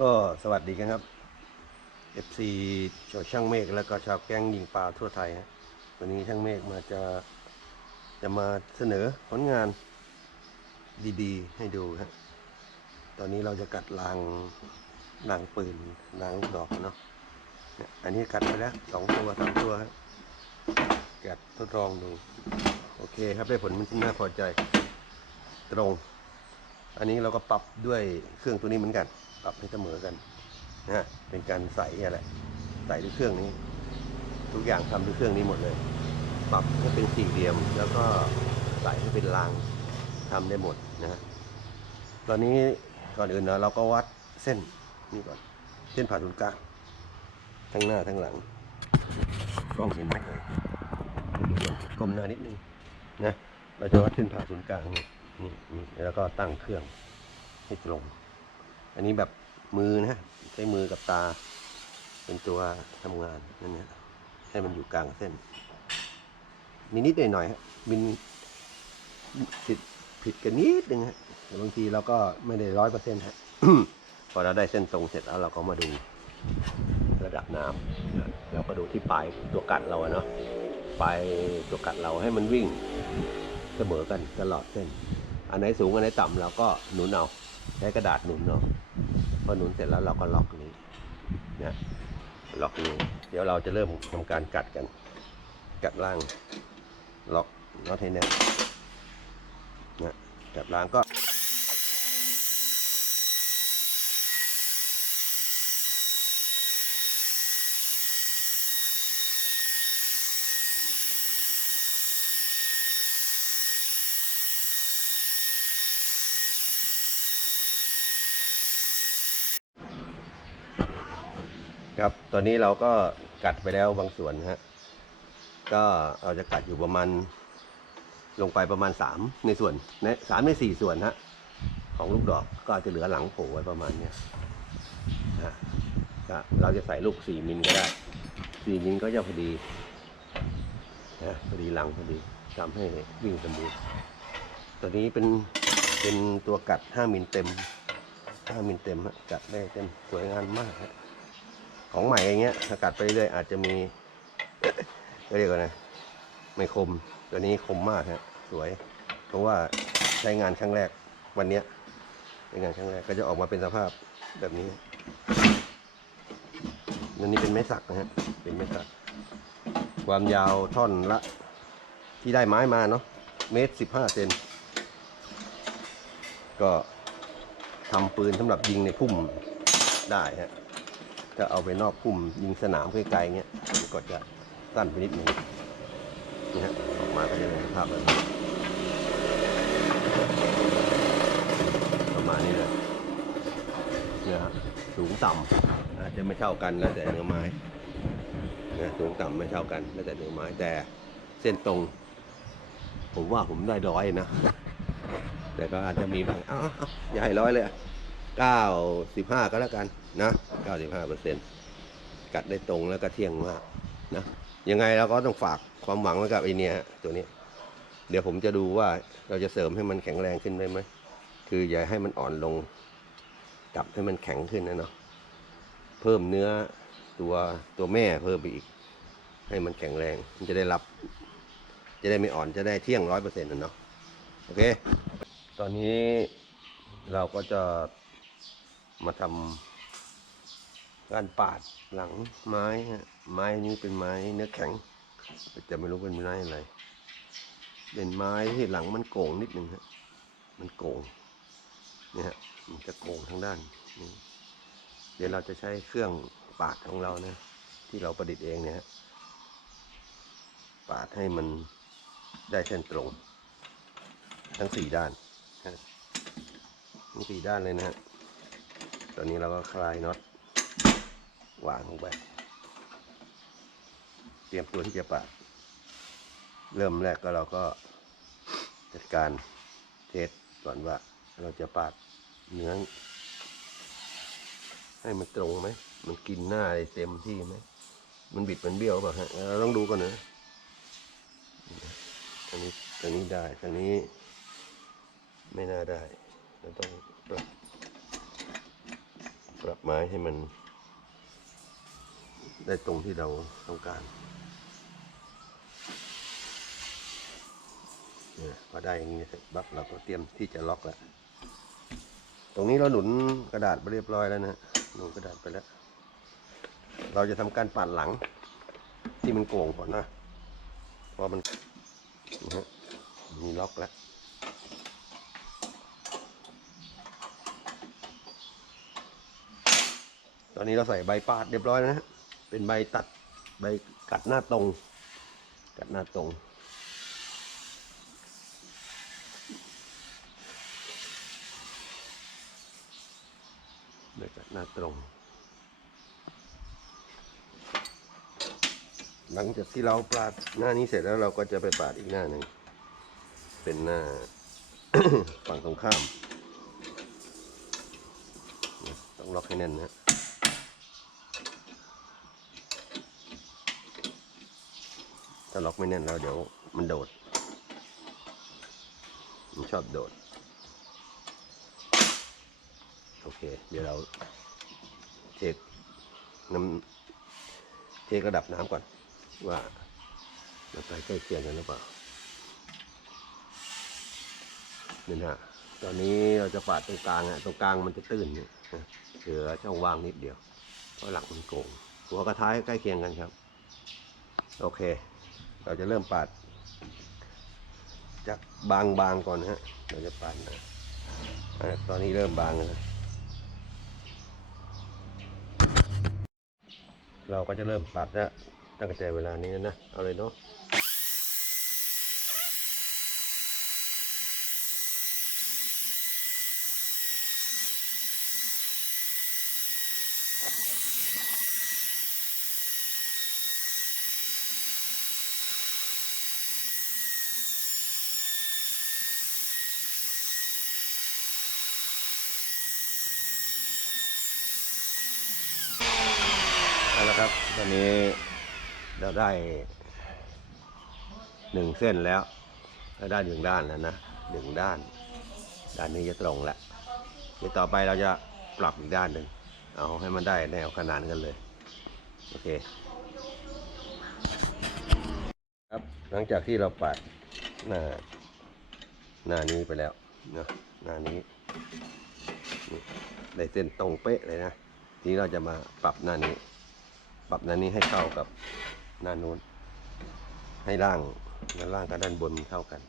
ก็สวัสดีกันครับ FC ชาวช่างเมฆแล้วก็ชาวแก๊งยิงปลาทั่วไทยฮะวันนี้ช่างเมฆมาจะจะมาเสนอผลงานดีๆ ให้ดูฮะตอนนี้เราจะกัดรางรางปืนรางลูกดอกเนาะอันนี้กัดไปแล้วสองตัวสามตัวฮะกัดทดลองดู โอเคครับได้ผลมันน่าพอใจตรง อันนี้เราก็ปรับด้วยเครื่องตัวนี้เหมือนกัน ปรับให้เสมอกันนะเป็นการใส่อะไรใส่ด้วยเครื่องนี้ ทุกอย่างทำด้วยเครื่องนี้หมดเลย ปรับให้เป็นสี่เหลี่ยม แล้วก็ใส่ให้เป็นรางทำได้หมดนะตอนนี้ก่อนอื่นนะเราก็วัดเส้นนี่ก่อนเส้นผ่าศูนย์กลางทั้งหน้าทั้งหลังกล้องเห็นไหมเอ่ยก้มหน้านิดนึงนะเราจะวัดเส้นผ่าศูนย์กลางนี่นี่นี่แล้วก็ตั้งเครื่องให้ตรง อันนี้แบบมือนะใช้มือกับตา เป็นตัวทำงานนั่นเนี่ยให้มันอยู่กลางเส้นมีนิดหน่อยๆฮะมินผิดผิดกันนิดนึงฮะแต่บางทีเราก็ไม่ได้ร้อยเปอร์เซ็นต์ฮะพอเราได้เส้นตรงเสร็จแล้วเราก็มาดูระดับน้ำเราก็ดูที่ปลายตัวกัดเราเนาะปลายตัวกัดเราให้มันวิ่งเสมอกันตลอดเส้น อันไหนสูงอันไหนต่ำเราก็หนุนเอา ใช้กระดาษหนุนเนาะพอหนุนเสร็จแล้วเราก็ล็อกนี้เนี่ยล็อกนี้เดี๋ยวเราจะเริ่มทำการกัดกัน กัดล่างล็อกน็อตให้แน่นนะกัดล่างก็ ครับ ตอนนี้เราก็กัดไปแล้วบางส่วนฮะ ก็เราจะกัดอยู่ประมาณ ลงไปประมาณสามในส่วนในสามในสี่ส่วนฮะ ของลูกดอกก็อาจจะเหลือหลังโผล่ไว้ประมาณเนี้ยนะก็เราจะใส่ลูกสี่มิลก็ได้สี่มิลก็จะพอดีนะพอดีหลังพอดีทำให้วิ่งสมูทตัวนี้เป็นเป็นตัวกัดห้ามิลเต็มห้ามิลเต็มฮะกัดได้เต็มสวยงามมากฮะ ของใหม่อย่างเงี้ยถ้ากัดไปเรื่อยอาจจะมีก็เรียกว่าไงไม่คมตัวนี้คมมากฮะสวย เพราะว่าใช้งานครั้งแรกวันเนี้ยใช้งานครั้งแรกก็จะออกมาเป็นสภาพแบบนี้อันนี้เป็นไม้สักนะฮะเป็นไม้สัก ความยาวท่อนละ ที่ได้ไม้มาเนาะเมตรสิบห้าเซนก็ทำปืนสำหรับยิงในพุ่มได้ฮะ ถ้าเอาไปนอกพุ่มยิงสนามไกลๆเงี้ยก็จะสั้นไปนิดหนึ่งนี่ฮะออกมาก็จะเป็นสภาพแบบนี้ประมาณนี้เลยเนี่ยฮะสูงต่ำอาจจะไม่เท่ากันแล้วแต่เนื้อไม้นะสูงต่ำไม่เท่ากันแล้วแต่เนื้อไม้แต่เส้นตรง ผมว่าผมได้ร้อยนะ แต่ก็อาจจะมีบางอ้าเอ้าอย่าให้ร้อยเลย อะเก้าสิบห้าก็แล้วกันนะเก้าสิบห้าเปอร์เซ็นกัดได้ตรงแล้วก็เที่ยงมากนะ ยังไงเราก็ต้องฝากความหวังไว้กับไอเนี่ยตัวนี้ เดี๋ยวผมจะดูว่าเราจะเสริมให้มันแข็งแรงขึ้นได้ไหม คืออย่าให้มันอ่อนลงกลับให้มันแข็งขึ้นนะเนาะ เพิ่มเนื้อตัวตัวแม่เพิ่มไปอีก ให้มันแข็งแรง มันจะได้รับ จะได้ไม่อ่อนจะได้เที่ยงร้อยเปอร์เซ็นต์นะเนาะ โอเค ตอนนี้เราก็จะ มาทำการปาดหลังไม้ฮะไม้นี้เป็นไม้เนื้อแข็งแต่ไม่รู้เป็นไม้อะไร เป็นไม้ที่หลังมันโก่งนิดนึงฮะมันโก่งเนี่ยฮะมันจะโก่งทางด้านนี้เดี๋ยวเราจะใช้เครื่องปาดของเรานะ ที่เราประดิษฐ์เองเนี่ยปาดให้มันได้เส้นตรง ทั้งสี่ด้านมีสี่ด้านเลยนะฮะ ตอนนี้เราก็คลายน็อตวางลงไป เตรียมตัวที่จะปาด เริ่มแรกก็เราก็จัดการเทสก่อนว่าเราจะปาดเนื้อให้มันตรงไหม มันกินหน้าเต็มที่ไหม มันบิดมันเบี้ยวเปล่าฮะ เราต้องดูก่อนนะอันนี้อันนี้ได้อันนี้ไม่น่าได้ เราต้องปรับ ปรับไม้ให้มัน ได้ตรงที่เราต้องการเนี่ยพอได้อย่างนี้เสร็จปั๊บเราก็เตรียมที่จะล็อกแล้ว ตรงนี้เราหนุนกระดาษไปเรียบร้อยแล้วนะหนุนกระดาษไปแล้ว เราจะทำการปาดหลัง ที่มันโก่งก่อนนะเพราะมันนะฮะมีล็อกแล้ว อนนี้เราใส่ใบปาดเรียบร้อยแล้วนะเป็นใบตัดใบกัดหน้าตรง กัดหน้าตรง ใบกัดหน้าตรง หลังจากที่เราปาดหน้านี้เสร็จแล้วเราก็จะไปปาดอีกหน้าหนึ่งเป็นหน้าฝั่งตรงข้าม ต้องล็อกให้แน่นนะ ถ้าล็อกไม่แน่นแล้วเดี๋ยวมันโดด มันชอบโดด โอเค เดี๋ยวเราเช็คน้ำเช็คระดับน้ำก่อน ว่ามันไปใกล้เคียงกันหรือเปล่านี่นะตอนนี้เราจะปาดตรงกลางอะตรงกลางมันจะตื้นเนี่ยนเหลือช่องว่างนิดเดียวเพราะหลังมันโก่งหัวกระท้ายใกล้เคียงกันครับ โอเค เราจะเริ่มปาดจากบางบางๆก่อนฮะ เราจะปาดนะอะตอนนี้เริ่มบางแล้วเราก็จะเริ่มปาดแล้วตั้งแต่เวลานี้นะ เอาเลยเนาะ ครับ ตอนนี้เราได้หนึ่งเส้นแล้วเราได้หนึ่งด้านแล้วนะหนึ่งด้าน ด้านนี้จะตรงแล้วเดี๋ยวต่อไปเราจะปรับอีกด้านหนึ่งเอาให้มันได้แนวขนานกันเลย โอเค ครับหลังจากที่เราปัดหน้าหน้านี้ไปแล้วเนาะหน้านี้นี่ได้เส้นตรงเป๊ะเลยนะทีนี้เราจะมาปรับหน้านี้ ปรับหน้านี้ให้เข้ากับหน้านู้น ให้ล่างด้านล่างกับด้านบนมันเข้ากัน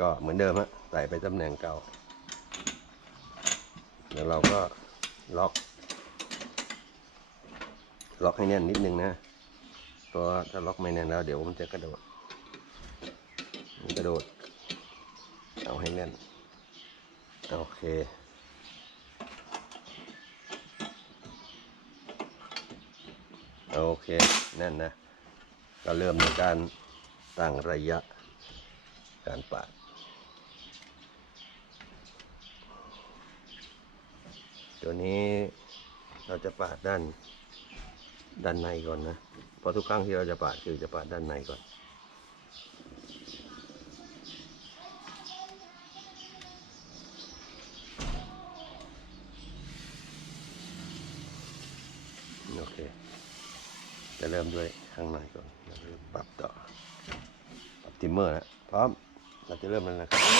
ก็เหมือนเดิมฮะใส่ไปตำแหน่งเก่าแล้วเราก็ล็อกล็อกให้แน่นนิดนึงนะเพราะว่าถ้าล็อกไม่แน่นแล้ว เดี๋ยวมันจะกระโดด มันกระโดด เอาให้แน่น โอเค โอเคแน่นนะ ก็เริ่มในการตั้งระยะการปาดตัวนี้เราจะปาดด้านด้านในก่อนนะ เพราะทุกครั้งที่เราจะปาดคือจะปาดด้านในก่อน โอเค จะเริ่มด้วยข้างในก่อนแล้วเริ่มปรับต่อปรับทิมเมอร์นะพร้อมเราจะเริ่มแล้วนะครับ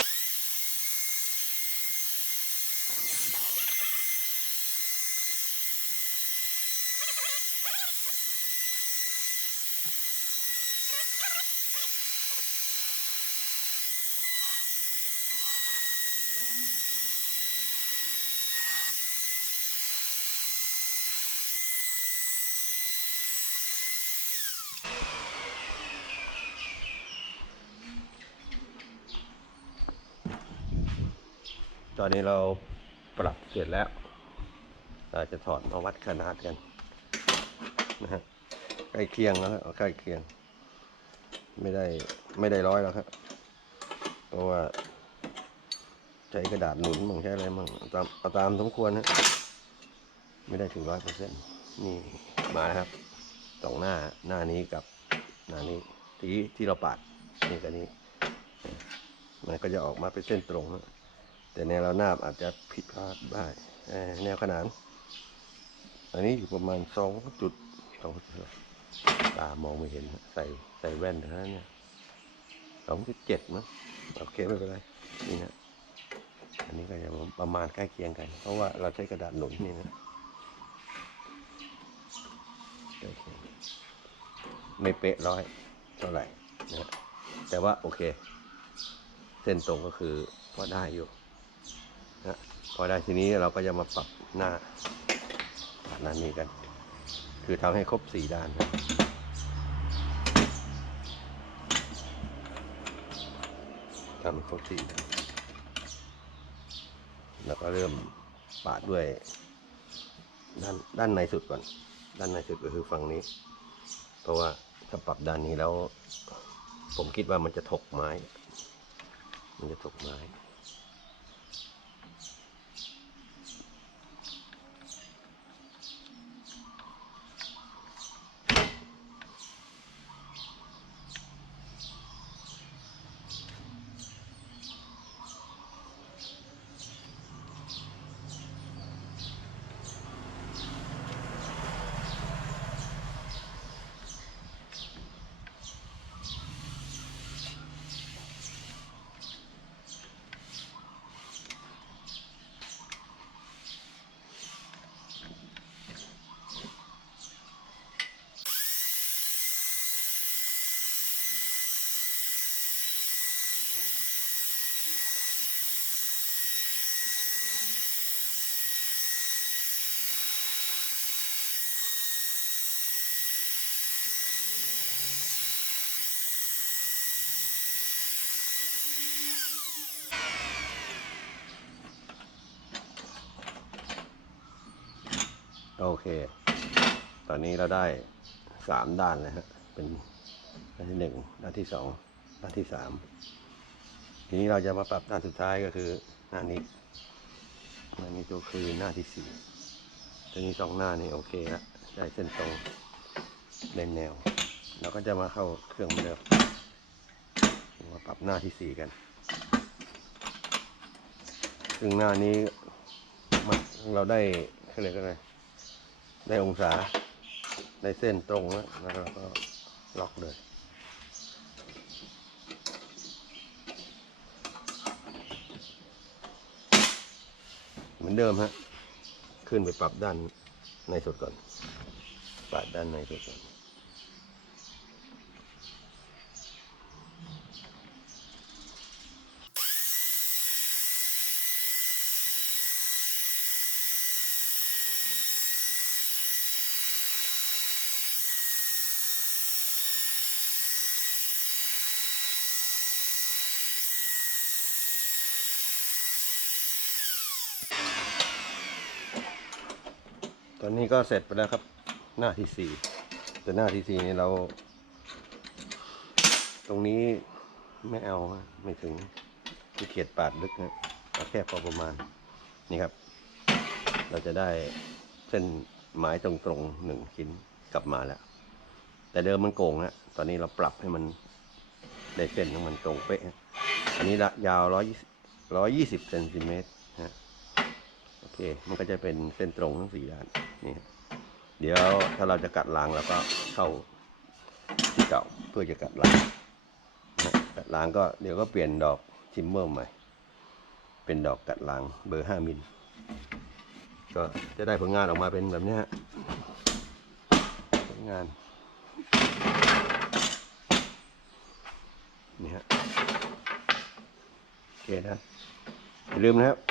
ตอนนี้เราปรับเสร็จแล้ว เราจะถอดมาวัดขนาดกันนะฮะใกล้เคียงแล้วครับใกล้เคียง ไม่ได้ไม่ได้ร้อยแล้วครับเพราะว่า ใช้กระดาษหนุนมั่งใช้อะไรมั่งตามตามสมควรนะไม่ได้ถึงร้อยเปอร์เซ็นต์นี่มาครับสองหน้าหน้านี้กับหน้านี้ที่ที่เราปาดนี่กับนี้ มันก็จะออกมาเป็นเส้นตรงนะ แต่แนวเระนาบอาจจะผิดพลาดได้แนวขนาน อันนี้อยู่ประมาณสองจุดสองจุดตามองไม่เห็นใส่ใส่แว่นเท่านั้นเนี่ยสองจุดเจ็ดมั้งโอเคไม่เป็นไรนี่นะอันนี้ก็จะประมาณใกล้เคียงกัน เพราะว่าเราใช้กระดาษหนุนนี่นะไม่เป๊ะร้อยเท่าไหร่นะฮะแต่ว่าโอเค เส้นตรงก็คือพอได้อยู่ นะพอได้ทีนี้เราก็จะมาปรับหน้าด้านนี้กัน คือทำให้ครบสี่ด้านนะทำให้ครบสี่ด้านแล้วก็เริ่มปาดด้วยด้านด้านในสุดก่อน ด้านในสุดก็คือฝั่งนี้ เพราะว่าถ้าปรับด้านนี้แล้ว ผมคิดว่ามันจะถกไม้ มันจะถกไม้ ตอนนี้เราได้สามด้านแล้วฮะ เป็นด้านที่หนึ่งด้านที่สองด้านที่สามทีนี้เราจะมาปรับด้านสุดท้ายก็คือหน้านี้หน้านี้ก็คือหน้าที่สี่ทีนี้สองหน้านี่โอเคแล้วได้เส้นตรงเลนแนวเราก็จะมาเข้าเครื่องเหมือนเดิมมาปรับหน้าที่สี่กัน ซึ่งหน้านี้มันเราได้เขาเรียกอะไร ได้องศาในเส้นตรงแล้วแล้วเราก็ล็อกเลยเหมือนเดิมฮะ ขึ้นไปปรับด้านในสุดก่อนปรับด้านในสุดก่อน ตอนนี้ก็เสร็จไปแล้วครับ หน้าที่สี่แต่หน้าที่สี่นี่เรา ตรงนี้ไม่เอาไม่ถึงที่เขียดปาดลึกนะเอาแค่พอประมาณนี่ครับ เราจะได้เส้นไม้ตรงๆหนึ่งชิ้นกลับมาแล้ว แต่เดิมมันโก่งนะตอนนี้เราปรับให้มันได้เส้นของมันตรงเป๊ะ อันนี้ละยาวร้อยร้อยยี่สิบเซนติเมตรฮะ มันก็จะเป็นเส้นตรงทั้งสี่ด้านนี่ครับเดี๋ยวถ้าเราจะกัดล้างเราก็เข้าที่เก่าเพื่อจะกัดล้างกัดล้างก็เดี๋ยวก็เปลี่ยนดอกชิมเมอร์ใหม่ เป็นดอกกัดล้างเบอร์ห้ามิลก็จะได้ผลงานออกมาเป็นแบบนี้ฮะผลงานนี่ฮะโอเคนะอย่าลืมนะครับ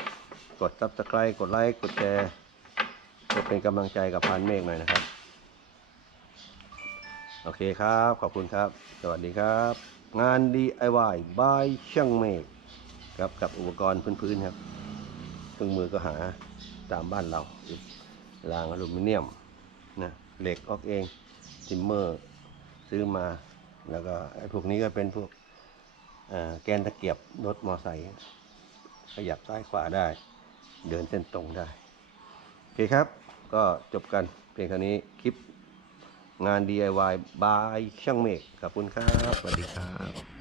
กด subscribe กดไลค์กดแชร์กดเป็นกำลังใจกับพันเมฆหน่อยนะครับ โอเคครับ ขอบคุณครับ สวัสดีครับ งาน DIY by ช่างเมฆครับกับอุปกรณ์พื้นๆครับเครื่องมือก็หาตามบ้านเรารางอลูมิเนียมนะเหล็กออกเองทิมเมอร์ซื้อมา แล้วก็ไอ้พวกนี้ก็เป็นพวกแกนตะเกียบรถมอไซค์ขยับซ้ายขวาได้ เดินเส้นตรงได้ โอเคครับ ก็จบกันเพียงเท่านี้คลิปงาน DIY บายช่างเมฆขอบคุณครับ สวัสดีครับ